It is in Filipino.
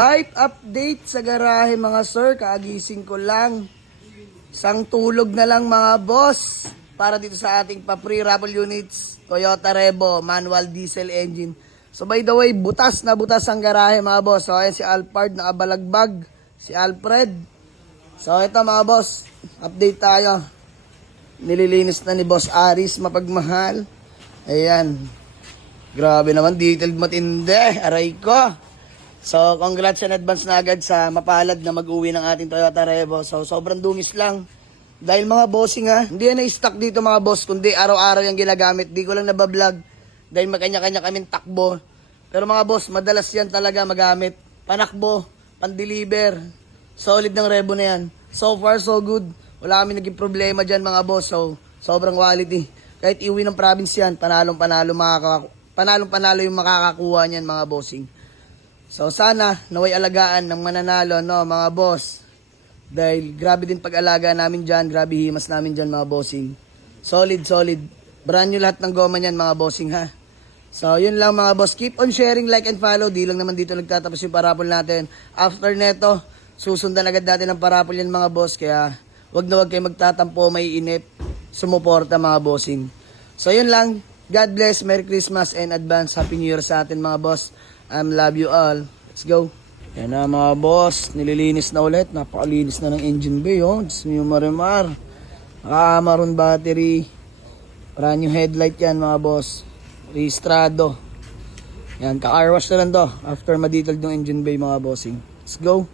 Live update sa garahe mga sir, kaagising ko lang. Isang tulog na lang mga boss para dito sa ating pa-free raffle units, Toyota Revo manual diesel engine. So by the way, butas na butas ang garahe mga boss. So ayan si Alphard nakabalagbag, si Alfred. So ito mga boss, update tayo. Nililinis na ni Boss Aris, mapagmahal. Ayan. Grabe naman, detailed matindi. Aray ko. So, congrats in advance na agad sa mapalad na mag-uwi ng ating Toyota Revo. So, sobrang dungis lang. Dahil mga bossing ha, hindi yan na-stock dito mga boss, kundi araw-araw yung ginagamit. Di ko lang nabablog dahil magkanya-kanya kaming takbo. Pero mga boss, madalas yan talaga magamit. Panakbo, pandeliver. Solid ng Revo na yan. So far, so good. Wala kami naging problema dyan mga boss. So, sobrang quality. Kahit iuwi ng province yan, panalong-panalo yung makakakuha niyan mga bossing. So sana naway alagaan ng mananalo no mga boss. Dahil grabe din pag-alaga namin dyan, grabe himas namin dyan mga bossing. Solid. Brand new lahat ng goma niyan mga bossing ha. So yun lang mga boss, keep on sharing, like and follow. Di lang naman dito nagtatapos yung parapol natin. After neto, susundan agad natin ang parapol yan mga boss. Kaya wag na wag kayo magtatampo, may inip. Sumuporta mga bossing. So yun lang, God bless, Merry Christmas and advance Happy New Year sa atin mga boss. Love you all. Let's go. Yan na mga boss. Nililinis na ulit. Napakalinis na ng engine bay. Oh. Diyos mo yung marimar. Nakamaroon battery. Brand new headlight yan mga boss. Registrado. Yan. Ka-car wash na lang to. After ma-detailed yung engine bay mga bossing. Let's go.